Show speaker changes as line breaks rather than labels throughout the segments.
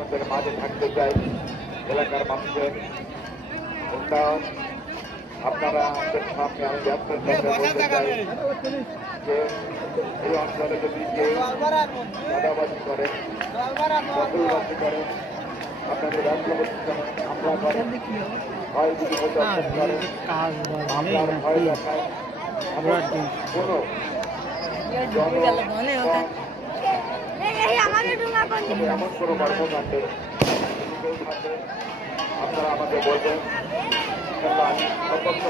আপনাদের মাঝে থাকতে চাই। এলাকার মানুষের উন্নয়ন, আপনারা আমাদের সামনে আমি ব্যবসার সামনে বলতে চাই যে, এই অঞ্চলে যদি কেউ চাঁদাবাজি করে দখলবাজি করে, আপনাদের প্রতিষ্ঠান হামলা করে হয় যদি করে হামলার ভয় দেখায় এমন কোনো জন-
আমাকে ডুঙ্গা কোন
তবে এমন কোনো কর্মকাণ্ডে আপনারা আমাকে বলবেন। আমি সর্বোচ্চ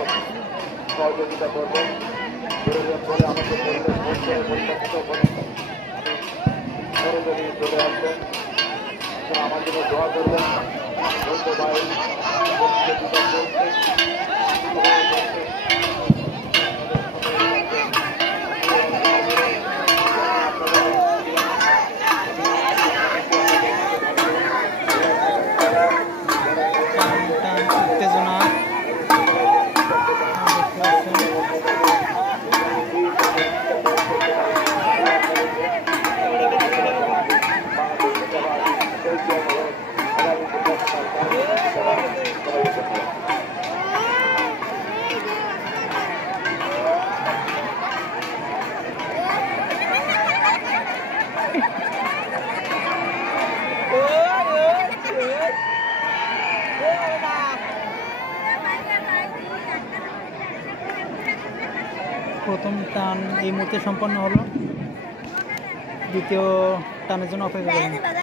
সহযোগিতা করবেন। প্রয়োজন বলে আমাকে বলবেন বলতে পরিচালিত করে আমি সরজমি চলে আমার জন্য দোয়া করবেন।
Thank you. প্রথম টান এই মুহূর্তে সম্পন্ন হলো। দ্বিতীয় টানের জন্য অপেক্ষা করুন।